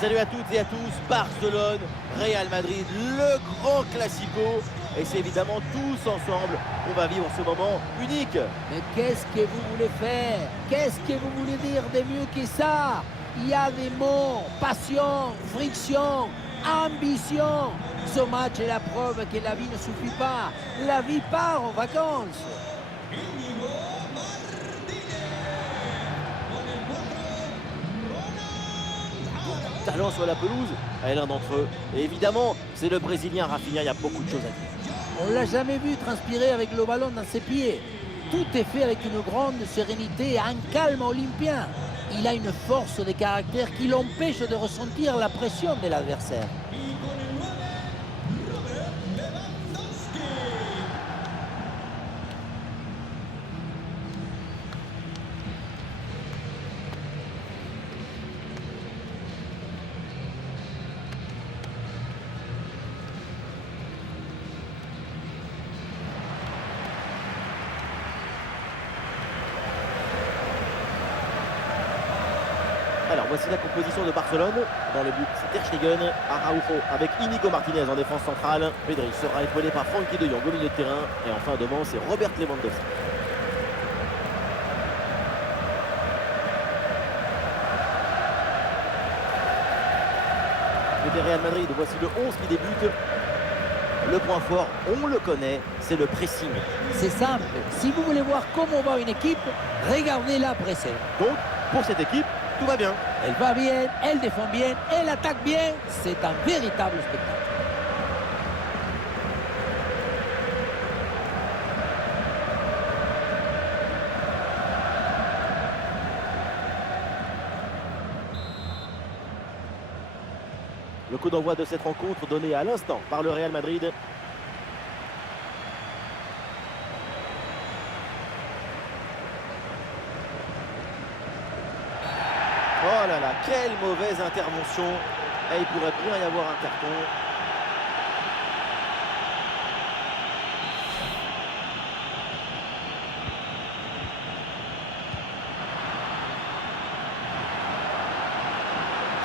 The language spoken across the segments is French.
Salut à toutes et à tous, Barcelone, Real Madrid, le grand classico. Et c'est évidemment tous ensemble qu'on va vivre ce moment unique. Mais qu'est-ce que vous voulez faire? Qu'est-ce que vous voulez dire de mieux que ça? Il y a des mots, passion, friction, ambition. Ce match est la preuve que la vie ne suffit pas. La vie part en vacances. Talent sur la pelouse, est l'un d'entre eux. Et évidemment, c'est le Brésilien Rafinha, il y a beaucoup de choses à dire. On ne l'a jamais vu transpirer avec le ballon dans ses pieds. Tout est fait avec une grande sérénité et un calme olympien. Il a une force de caractère qui l'empêche de ressentir la pression de l'adversaire. Alors voici la composition de Barcelone. Dans le but, c'est Ter Stegen, Araujo avec Inigo Martinez en défense centrale. Pedri sera épaulé par Frenkie de Jong au milieu de terrain. Et enfin devant, c'est Robert Lewandowski. Côté Real Madrid, voici le 11 qui débute. Le point fort, on le connaît, c'est le pressing. C'est simple. Si vous voulez voir comment va une équipe, regardez-la presser. Donc, pour cette équipe, tout va bien. Elle va bien, elle défend bien, elle attaque bien. C'est un véritable spectacle. Le coup d'envoi de cette rencontre donné à l'instant par le Real Madrid. Oh là là, quelle mauvaise intervention. Et il pourrait bien y avoir un carton.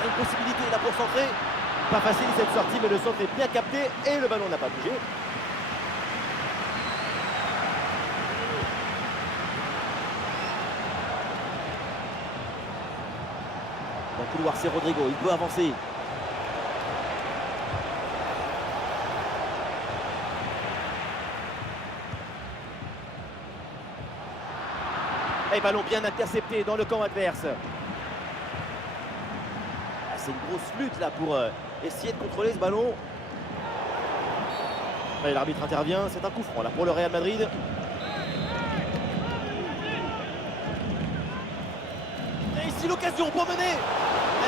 Une possibilité là pour centrer. Pas facile cette sortie, mais le centre est bien capté et le ballon n'a pas bougé. Dans le couloir, c'est Rodrigo, il peut avancer. Et ballon bien intercepté dans le camp adverse. C'est une grosse lutte là pour essayer de contrôler ce ballon. L'arbitre intervient, c'est un coup franc là pour le Real Madrid. Et ici l'occasion pour mener.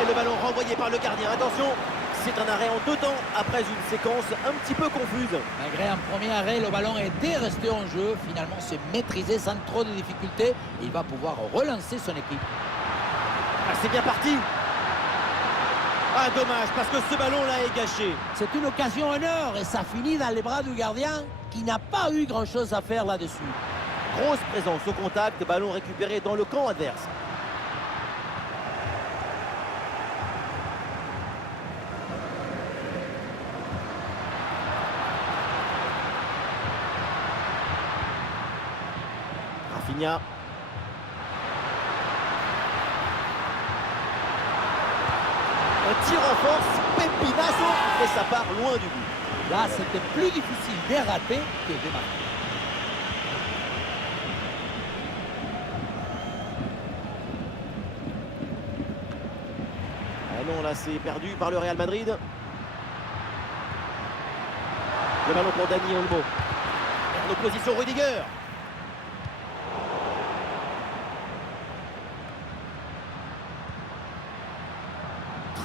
Et le ballon renvoyé par le gardien. Attention, c'est un arrêt en deux temps après une séquence un petit peu confuse. Malgré un premier arrêt, le ballon était resté en jeu. Finalement, c'est maîtrisé sans trop de difficultés. Et il va pouvoir relancer son équipe. Ah, c'est bien parti. Ah, dommage, parce que ce ballon-là est gâché. C'est une occasion en or et ça finit dans les bras du gardien qui n'a pas eu grand-chose à faire là-dessus. Grosse présence au contact, ballon récupéré dans le camp adverse. Rafinha. Un tir en force, Pepinazo, et ça part loin du but. Là, c'était plus difficile de rater que de marquer. Ah non, là c'est perdu par le Real Madrid. Le ballon pour Dani Olmo. En opposition Rudiger.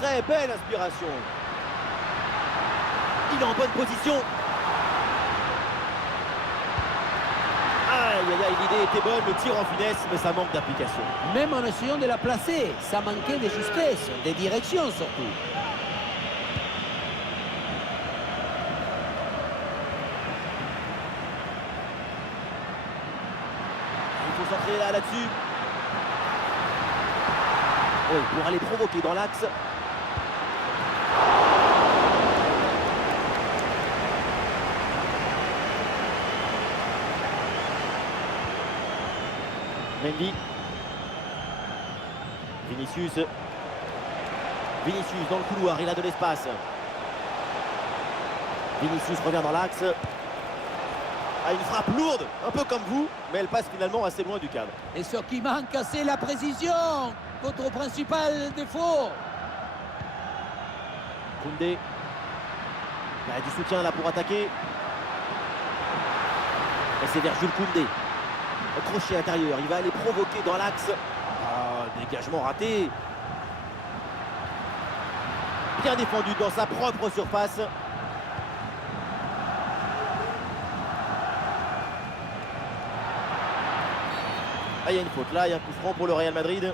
Très belle inspiration. Il est en bonne position. Aïe, aïe, aïe, l'idée était bonne, le tir en finesse, mais ça manque d'application. Même en essayant de la placer, ça manquait de justesse, de direction surtout. concentré là-dessus. Oui, pour aller provoquer dans l'axe. Mendy. Vinicius. Vinicius dans le couloir, il a de l'espace. Vinicius revient dans l'axe. Ah, une frappe lourde, un peu comme vous, mais elle passe finalement assez loin du cadre. Et ce qui manque, c'est la précision. Votre principal défaut. Koundé. Il a du soutien là pour attaquer. Et c'est vers Jules Koundé. Crochet intérieur, il va aller provoquer dans l'axe. Ah, dégagement raté. Bien défendu dans sa propre surface. Ah, il y a une faute là, il y a un coup franc pour le Real Madrid.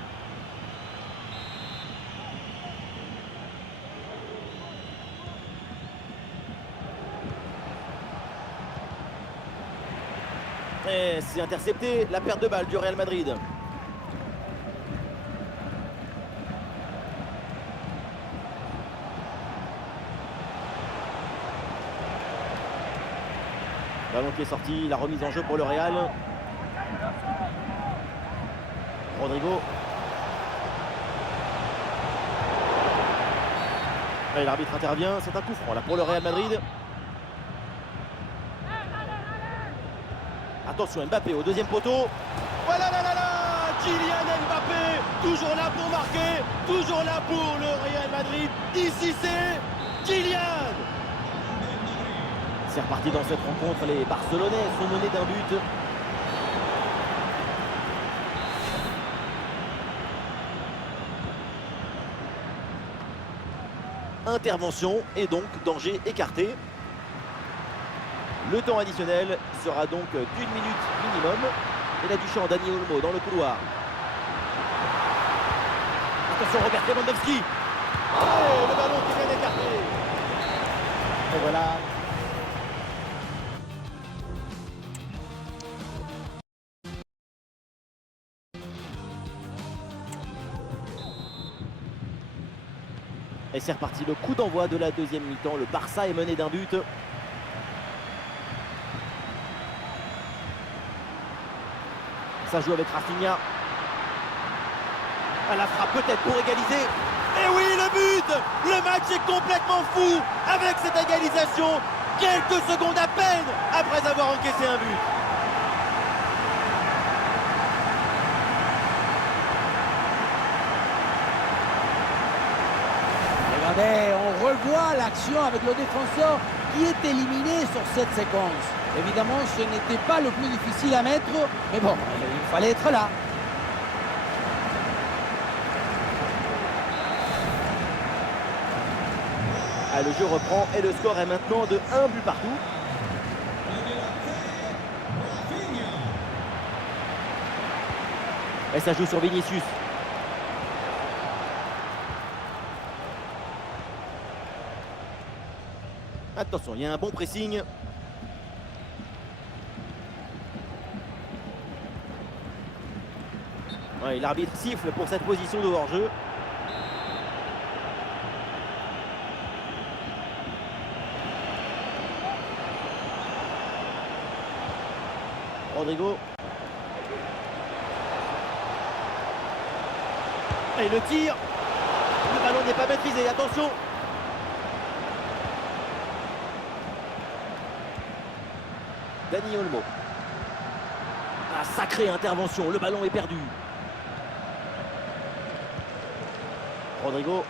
Et c'est intercepté, la perte de balle du Real Madrid. Ballon qui est sorti, la remise en jeu pour le Real. Rodrigo. Et l'arbitre intervient, c'est un coup franc là pour le Real Madrid. Attention, Mbappé au deuxième poteau. Voilà là là là, Kylian Mbappé, toujours là pour marquer, toujours là pour le Real Madrid. Ici c'est Kylian. C'est reparti dans cette rencontre, les Barcelonais sont menés d'un but. Intervention et donc danger écarté. Le temps additionnel sera donc d'1 minute minimum. Et là du champ, Dani Olmo dans le couloir. Attention, Robert Lewandowski. Oh, le ballon qui vient écarté. Et voilà. Et c'est reparti, le coup d'envoi de la deuxième mi-temps. Le Barça est mené d'un but. Ça joue avec Rafinha. À la frappe peut-être pour égaliser. Et oui, le but! Le match est complètement fou avec cette égalisation. Quelques secondes à peine après avoir encaissé un but. Regardez, on revoit l'action avec le défenseur qui est éliminé sur cette séquence. Évidemment, ce n'était pas le plus difficile à mettre, mais bon, il fallait être là. Ah, le jeu reprend et le score est maintenant de 1 but partout. Et ça joue sur Vinicius. Attention, il y a un bon pressing. Ouais, l'arbitre siffle pour cette position de hors-jeu. Rodrigo. Et le tir. Le ballon n'est pas maîtrisé, attention. Dani Olmo. Ah, sacrée intervention, le ballon est perdu. Rodrigo.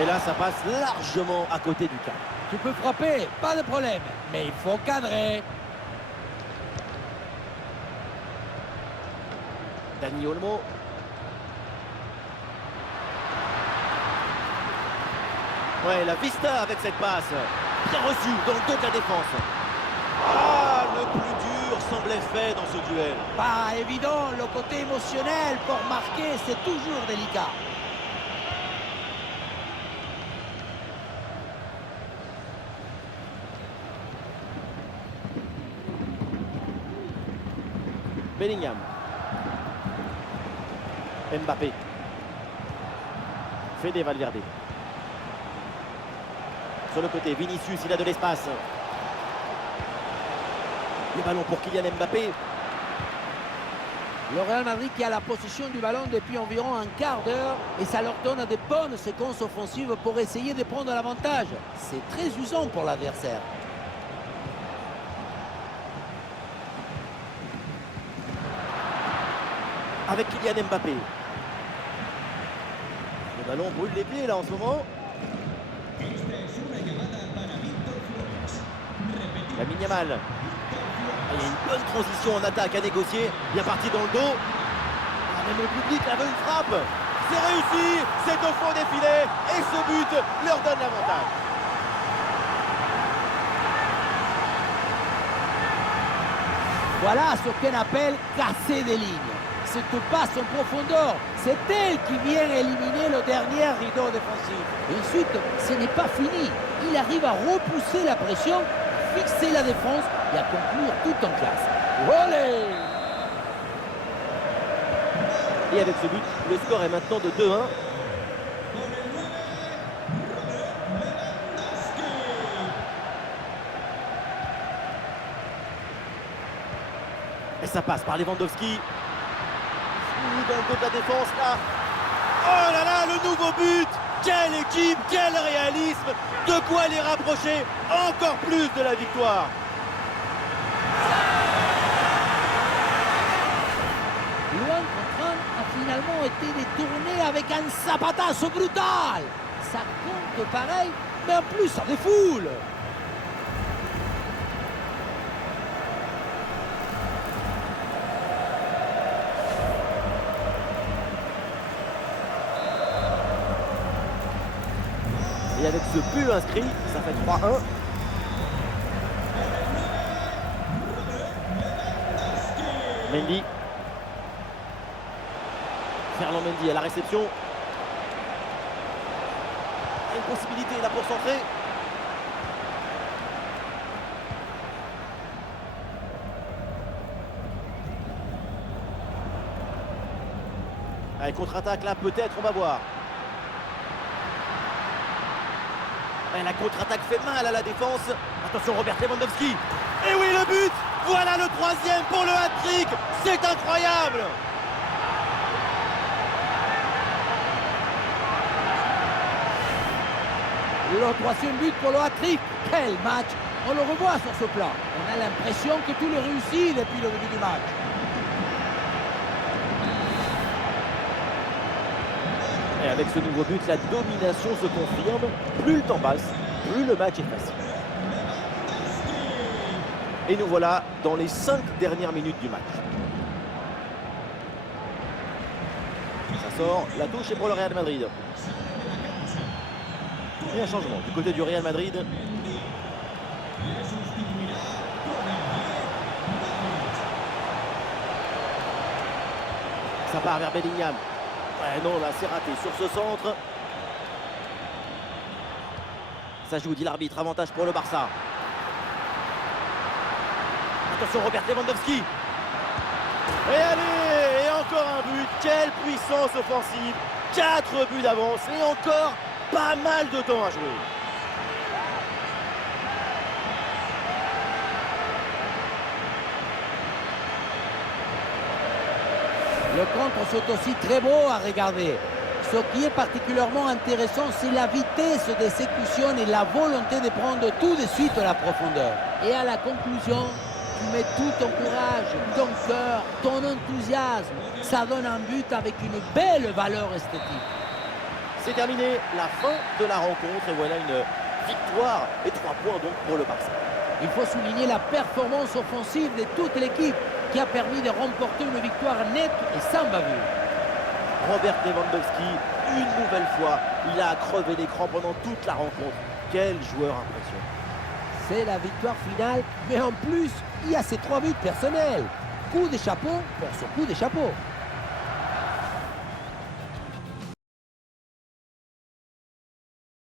Et là, ça passe largement à côté du cadre. Tu peux frapper, pas de problème, mais il faut cadrer. Dani Olmo. Ouais, la vista avec cette passe. Bien reçu dans le dos de la défense. Ah, le plus dur semblait fait dans ce duel. Pas évident, le côté émotionnel pour marquer, c'est toujours délicat. Bellingham. Mbappé. Fede Valverde. Sur le côté, Vinicius, il a de l'espace. Le ballon pour Kylian Mbappé. Le Real Madrid qui a la possession du ballon depuis environ un quart d'heure et ça leur donne de bonnes séquences offensives pour essayer de prendre l'avantage. C'est très usant pour l'adversaire. Avec Kylian Mbappé. Le ballon brûle les pieds là en ce moment. Lamine Yamal. Il y a une bonne transition en attaque à négocier. Bien parti dans le dos. Ah, même le public avait une frappe. C'est réussi. C'est au fond des filets. Et ce but leur donne l'avantage. Voilà ce qu'on appelle casser des lignes. Cette passe en profondeur, c'est elle qui vient éliminer le dernier rideau défensif. Et ensuite, ce n'est pas fini. Il arrive à repousser la pression, fixer la défense et à conclure tout en classe. Olé! Et avec ce but, le score est maintenant de 2-1. Et ça passe par Lewandowski. Dans le dos de la défense là. Oh là là, le nouveau but. Quelle équipe, quel réalisme. De quoi les rapprocher encore plus de la victoire. Luan Contran a finalement été détourné avec un zapatazo brutal. Ça compte pareil, mais en plus ça défoule. Et avec ce but inscrit, ça fait 3-1. Mendy. Ferland Mendy à la réception. Une possibilité là pour centrer. Allez, contre-attaque là, peut-être, on va voir. Et la contre-attaque fait mal à la défense. Attention, Robert Lewandowski. Et oui, le but. Voilà le troisième pour le hat-trick. C'est incroyable. Le troisième but pour le hat-trick. Quel match! On le revoit sur ce plan. On a l'impression que tout le réussit depuis le début du match. Et avec ce nouveau but, la domination se confirme. Plus le temps passe, plus le match est facile. Et nous voilà dans les 5 dernières minutes du match. Ça sort, la touche est pour le Real Madrid. Et un changement du côté du Real Madrid. Ça part vers Bellingham. Ouais, non, là, c'est raté sur ce centre. Ça joue, dit l'arbitre. Avantage pour le Barça. Attention, Robert Lewandowski. Et allez, et encore un but. Quelle puissance offensive. 4 buts d'avance et encore pas mal de temps à jouer. Le contre c'est aussi très beau à regarder. Ce qui est particulièrement intéressant, c'est la vitesse d'exécution et la volonté de prendre tout de suite la profondeur. Et à la conclusion, tu mets tout ton courage, ton cœur, ton enthousiasme. Ça donne un but avec une belle valeur esthétique. C'est terminé, la fin de la rencontre et voilà une victoire et 3 points donc pour le Barça. Il faut souligner la performance offensive de toute l'équipe qui a permis de remporter une victoire nette et sans bavure. Robert Lewandowski, une nouvelle fois, il a crevé l'écran pendant toute la rencontre. Quel joueur impressionnant. C'est la victoire finale, mais en plus, il y a ces 3 buts personnels. Coup de chapeau pour ce coup de chapeau.